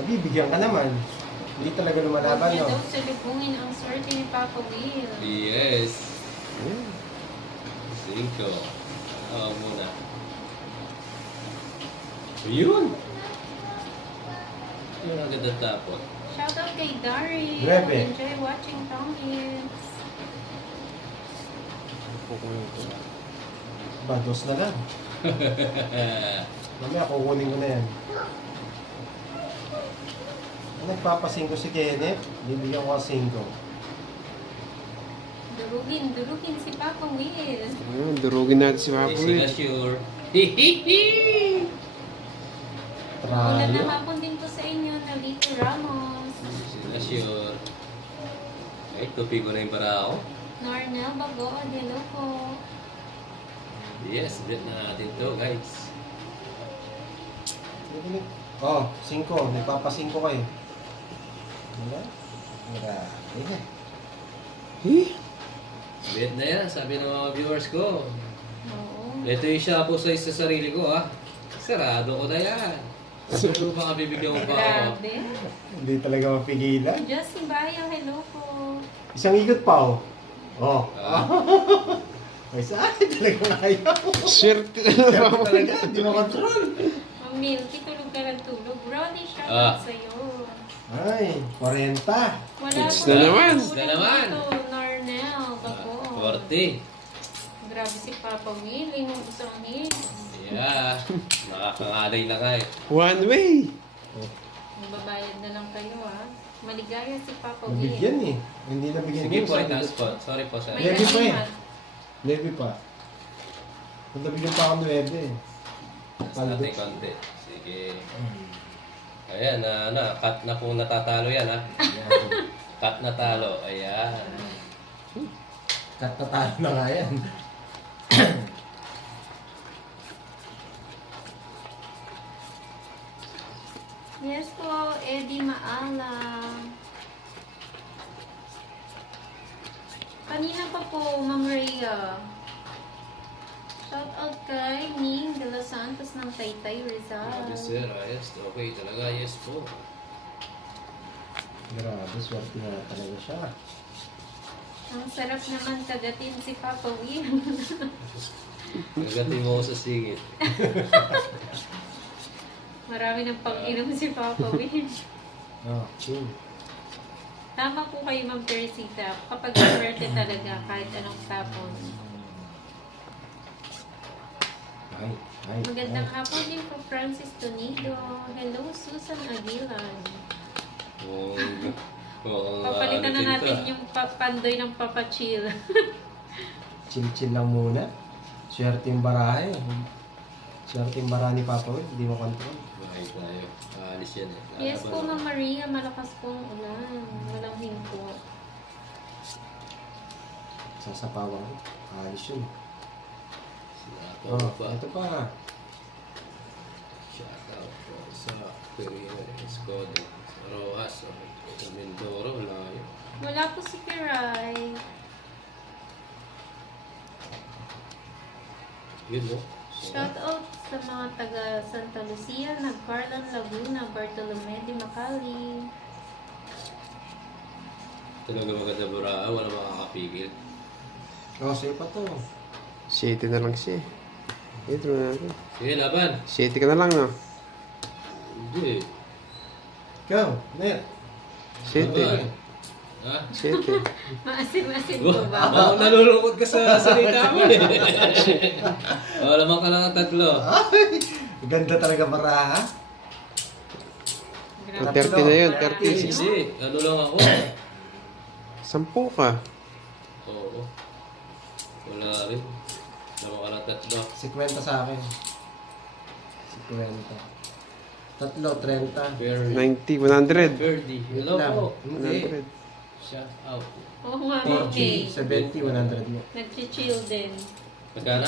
Nabibigyan ka naman. Hindi talaga lumalaban, Huwag niya no? daw salubungin ang swerte ni Papa Will. Yes. 5. Oo muna. Yun! Yun ang ganda tapos. Shoutout kay Daryl. Nuebe. Enjoy watching Tom Hits. Bados na lang. Mamaya kukunin ko na yan. Nagpapasingko si Kenneth. Bibigyan ko ang 5. Durugin si Papa Will. Durugin natin si Papa Sila Will. sure. Una na Trayo. hapon din po sa inyo na Lito Ramos. Sila sure. Ay, tupi ko na yung para ako. Nornel Bagood, hello po. Yes, bet na natin to, guys. Oh, 5. Nagpapasingko kayo. Wala? Wala. Eh? Bet na yan, sabi ng mga viewers ko. Oo. Ito yung shampoo size sa sarili ko, ha. Sarado ko na yan. Ano ba bibigyan mo pa ako? Grabe. Hindi talaga mapigilan. Justin Bayo, hello po. Isang ikot pa, oh. Oh. Ah. Ay, saan? Talaga ayaw. Swerte na Siyempre Papa Will. talaga, hindi mo control. Ma'am Milky, tulog ka ng tulog. Ronnie, Ah. shoutout sa'yo. Ay, 40. Wala Goods po na yung naman. tulog Na naman. dito, Nornel Bagood. 40. Grabe si Papa Will, yung isang hit. Yeah. Nakakangalay na nga eh. One way. Magbabayad na lang kayo ha. Maligaya si Papa Will. Nabigyan eh. Hindi nabigyan Sige yun, po, sabi itaas ko. po. Sorry po, sir. May Levy pa eh. animal. Levy pa. Kung nabigyan pa ako 9 eh. Taas natin konti. Sige. Ayan, cut na po natatalo yan, ha. Cut na talo. Ayan. Katatalo na nga yan. Yes po, Eddie Maala. Kanina pa po, Ma'am Rhea. Shout out kay Ning de los Santos ng Taytay Rizal. Grabe, sir. Ayos. Okay talaga. Yes po. Grabe, swerte nga talaga siya. Ang sarap naman kagatin si Papa Will. Nagatin mo ako sa singit. Marami ng pang-inom si Papa Will. Oh, chill. Tama po kayo, Ma'am Teresita. Kapag swerte talaga, kahit anong tapon. Ay, ay. Magandang hapon din po, Francis Tonido. Hello, Susan Aguilan. Papalitan na natin yung pandoy ng Papa Chill. Chill-chill lang muna. Swerte yung barahe. Swerte yung barahe ni Papa Will. Hindi mo control. Bahay tayo. Aalis yan eh. Yes po, Ma'am Maria. Malakas po ang ulan. Walang hinto. Sasapawan. Alis yun. Sinataw Oh, pa. ito pa. Shout out po sa Perino, Escodo, sa Rojas, sa Mindoro, layo. Wala po si Piray. Yun mo. Shout out sa mga taga Santa Lucia, Nagcarlan, Laguna, Bartolome de Macali. Talaga maganda buraan, wala makakapigil. Oh, sa'yo pa to. 7 na lang siya. Ito na natin. Sige, laban. 7 ka na lang, no? Hindi. Ikaw, Ner. 7. Laban. Ha? 7. Maasim-asim po ba? Baka nalulungkot ka sa salita mo eh. Wala man ka lang ang tatlo. Ay, ganda talaga baraha. O, 30 na yun. 30. Hindi, ano lang ako. 10 ka. Oo. Wala rin. Wala ka lang tatlo. 50 sa akin. 50. Tatlo, 30. Birdie. 90. 100. Birdie. Wait Hello lang. po. Hindi. 100. Shout out. Oo nga, 40, okay. 70, 100 mo. Nag-chill din. Magkano?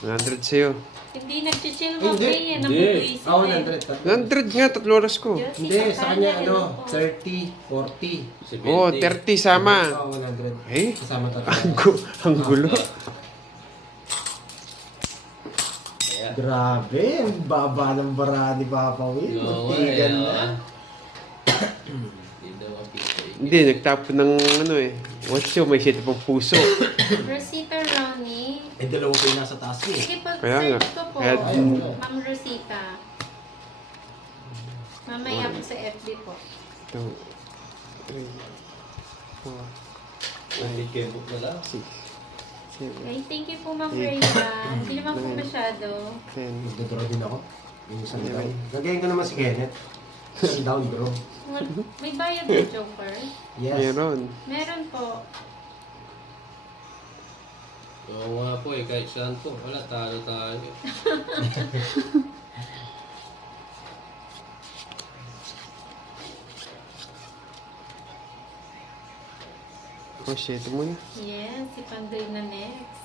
100 sa'yo. Hindi nag-chill mo, Hindi. Kay. Hindi. Nabubuisit Ako, din. 100. Tatlo. 100 nga, 3 oras ko. Diyos, Hindi, sa kanya ano, po. 30, 40. 70. Oo, 30 sama. Oo, 100. Eh? Kasama tatlo. Ang gulo. Kaya. Grabe, ang baba ng bara ni Papa Will. Oo, Magtigan eh, na. Hindi daw ang kita eh. Hindi, nagtapon ng ano eh. What's your may 7 pang puso. Rosita Ronnie. Eh, dalawa kayo nasa taas eh. Sige po, Kaya nga. search ko po. Kaya- Ma'am Rosita. Mamaya po sa FB po. 2, 3, 4, Hindi kayo book na lang. 6, 7, Okay, thank you po Ma'am Rhea. Hindi naman po masyado. 10. Magdodoro din ako. Yung isang down. Gagayin ko naman si Kenneth. Isang down draw. May bayad po, Joker? Yes. Meron. Meron po. Oo nga po eh, kahit saan po. Wala, talo tayo. Oh, 7 muna. Yes, si Pandoy na next.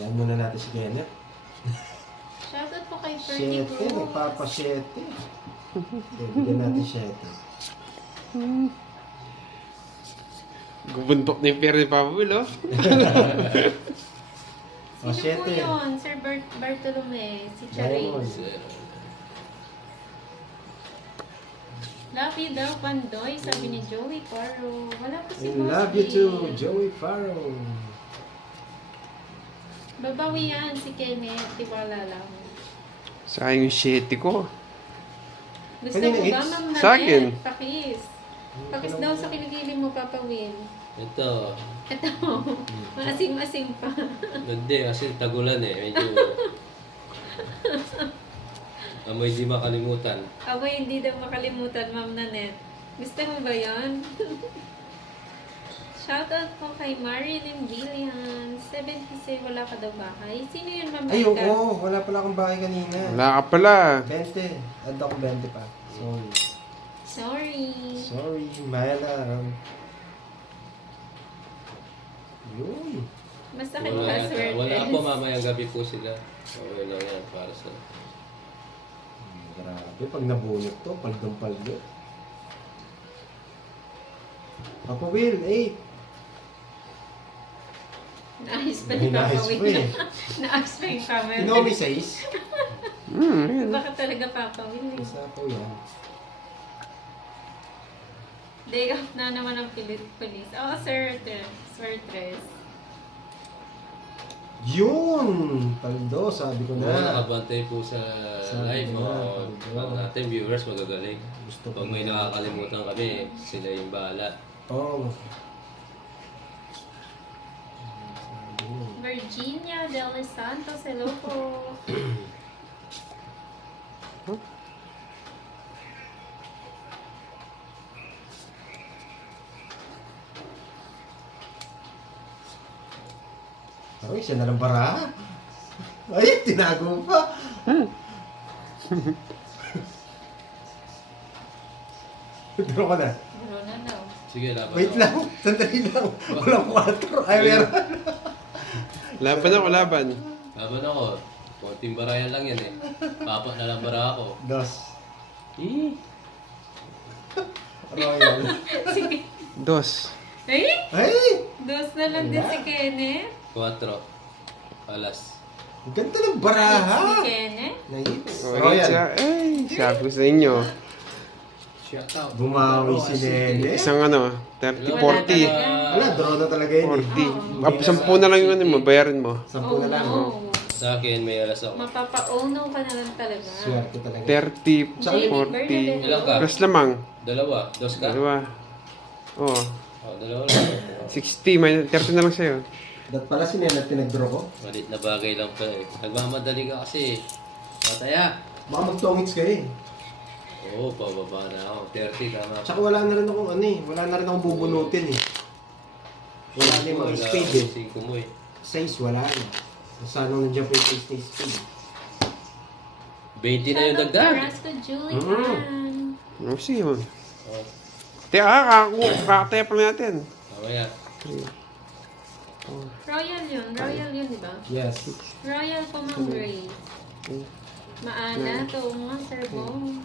Yan muna natin si Kenneth. Shoutout po kay Ferdy 7. Cruz. Nagpapa 7. Bigyan natin 7. Gubuntok na yung pera ni Papa Will, oh. O, Sino po 7. yun? Sir Bartolome. Si Charay. Diamond. Love you daw, Pandoy. Sabi ni Joey Paro. Wala po si I Boss love you D. too, Joey Farrow. Babawi yan si Kenneth. Tiwala lang. Sayang yung 7 ko. Gusto Kanina mo ba, eights? Ma'am Sa akin. Nanet? Pakis. Pakis daw sa kiligili mo, Papa Will. Ito, Ito. Maasim-asim pa. hindi kasi tagulan eh. Medyo amoy di makalimutan. Ako hindi daw makalimutan, Ma'am Nanet. Gusto mo ba yan? Shoutout po kay Marilyn Villian. 76, wala ka daw bahay. Sino yun, Ma'am Ay, Nanet? oo. Wala pala akong bahay kanina. Wala ka pala. 20. Add ako 20 pa. Sorry. Sorry. Sorry, Mala. Yun. Masakit Wala, password. wala po mamayang gabi po sila. Okay lang yan para sa... Grabe, pag nabunot to, paldong-paldo. Papa Will, 8. Naayos pa ni Papa Naayos pa Will. eh. Naayos pa yung camera. Pinomi 6. Baka talaga Papa Will. eh. Isa po yan. Day off na naman ang police. Oo, Sir Tres. Yun! Paldo, sabi ko Oo, na. nakabantay po sa Sabi live. ko na, O, paldo. natin viewers magagaling. Gusto ko Pag may na. nakakalimutan kami, sila yung bahala. Oo. Virginia de los Santos, hello po. Ay, siya na lang baraha. Ay, tinago pa. Draw ka na. Bro na daw. Sige, laban Wait ako. lang. Sandali lang. Walang 4. Ay, meron. Laban ako, laban. Laban ako. Konting barayan lang yan eh. Papat na lang bara ako. Dos. Eh, Royal. Sige. 2. Ay! Ay! Dos na lang din si Kenneth. 4. Alas. Ang ganda ng Si baraha. Kenneth. Naips. Oh, siya. Ay, sabi ko sa inyo. Shout out. Bumawi si Nene. Isang ano, 30, 40. Wala, draw na talaga yun eh. 40. 10 na lang yung ano mo, bayaran mo. 10 Oh na lang. no. Sa akin, may alas ako. Mapapa-ono ka na lang talaga. Swerte talaga. 30, Jamie 40. Ilang ka? Plus lamang. Dalawa. Dos ka? Dalawa. Oo. Oh, dalawa lang. 60, may 30 na lang sa'yo. Dat pala si Nene at pinag-draw ko. Malit na bagay lang pa eh. Nagmamadali ka kasi. Pataya. Baka magtongits kayo eh. Oo, pababa na ako. 30, tama. Tsaka wala na rin akong ano eh. Wala na rin akong bubunutin eh. Wala na yung mga spade eh. 5 mo eh. 6 wala na. Sana nandiyan po yung spade. 20 na yung dagdag. Congrats to Julian. Ano siya yun? Oh, Kakataya pa natin. mamaya. 3, Royal yun, di ba? Yes. Royal po, Ma'am Grace. 8, Maana to nga, Sir Bong.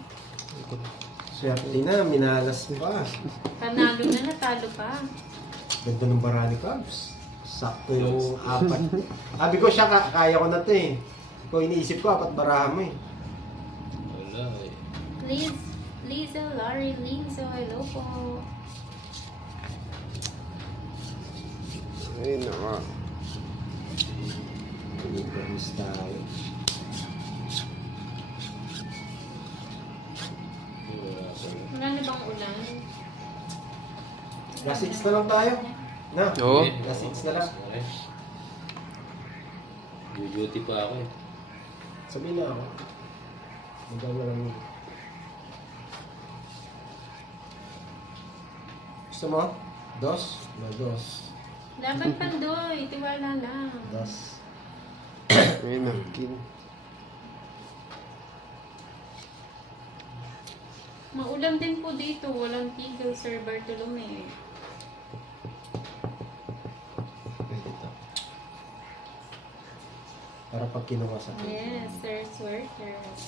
Swerte na, minalas pa. Panalo na, natalo pa. Ganda ng barani Cubs. Sakto yung 4. Sabi ko siya, kaya ko na to eh. Kung iniisip ko, 4 baraha mo eh. Wala eh. Please, Liza, Larry, Lingzo, hello po. Ay, naka. Pinipermis tayo. Wala na bang ulan? Last 6 na lang tayo. Na? Oo. Last 6 na lang. Duty pa ako eh. Sabihin na ako. Magaw na lang. Gusto mo? Dos? No, dos. Laban Pandoy, tiwala lang. Dos. Ay, napkin. Maulan din po dito, walang tigil, Sir Bartolome. Pwede to. Para pag kinuha sa akin. Yes, Sir Swerters.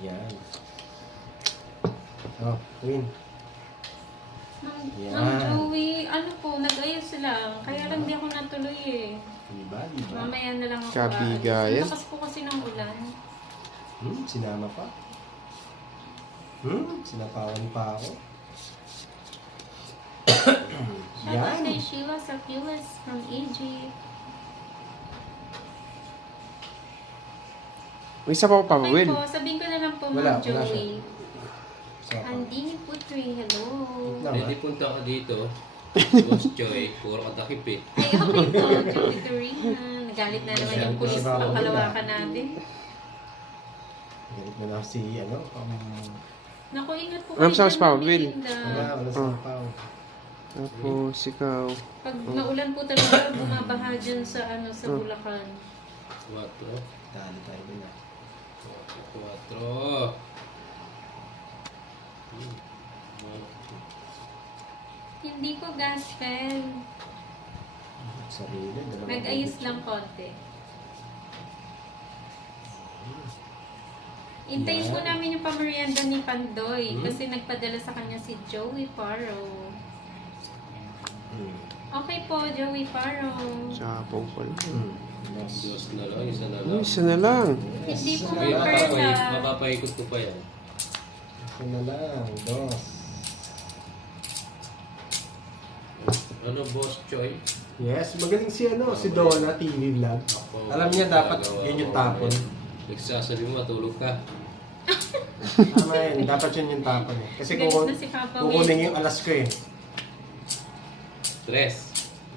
Yan. Oh, Queen. Ma'am Yan. Joey, ano po, nag-ayos sila. Kaya lang di ako natuloy eh. Diba, diba? Mamaya na lang ako. Kabigayan. Ang lakas po kasi ng ulan. Sinama pa? Sinapawan pa ako? Shoutout Yan. kay Sheila Sapilas from Egypt. May isa pa pa, Okay Will. po, sabihin ko na lang po, Wala, Ma'am wala Joey. Sapa. Andini Putri, hello. Wait lang. Hindi punta ka dito. Boss Joy, puro ka takip eh. Ay, okay po, Joey Karina. Nagalit na naman yung pulis Kasi baka ng kalawakan natin. Galit na lang si, ano, Naku, ingat po Ano sa dyan, pa, Ma'am Will? Linda. wala sapaw. Tapos, ikaw. Pag maulan po talaga, bumabaha dyan sa, ano, sa Bulacan. 4. Dali tayo din ah. 4. Hindi ko gospel. Sarili, dalawang Nag-ayos ulit. lang konti. Intayin po Yan. namin yung pamerienda ni Pandoy kasi nagpadala sa kanya si Joey Paro. Okay po, Joey Paro. Sapaw pala. Yes. Diyos na lang, isa na Ay, lang. isa na lang. Hindi po Ay, mag-perla. mapapaikot ko pa yan. Ito na lang, dos. Ano, Boss Joy? Yes, magaling si ano, si Donna TV vlog. Alam niya dapat yun yung tapon. Nagsasabi mo, matulog ka. Tama yun, dapat yun yung tapon eh. Kasi Galit na si Papa kukunin yung alas ko eh. Stress.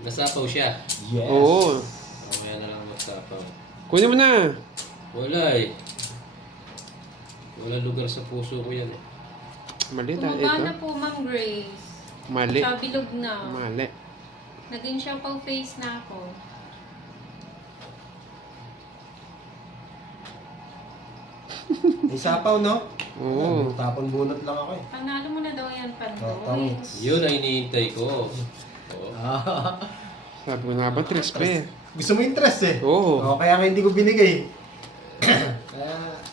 Nasapaw siya. Yes. Oo. Mamaya na lang magsapaw. Kunin mo na. Wala eh. Wala lugar sa puso ko yan eh. Mali tayo Tumaba ito. na po, Ma'am Grace. Mali. Sabilog na. Mali. Naging shampoo face na ako. May sapaw, no? Oo. Tapon bunot lang ako eh. Panalo mo na daw yan, Oh, Pandoy. tangits. Yun ay iniintay ko. Oo. Sabi ko na ba, tres pa eh. Gusto mo interest eh? Oo. Kaya nga hindi ko binigay. Kaya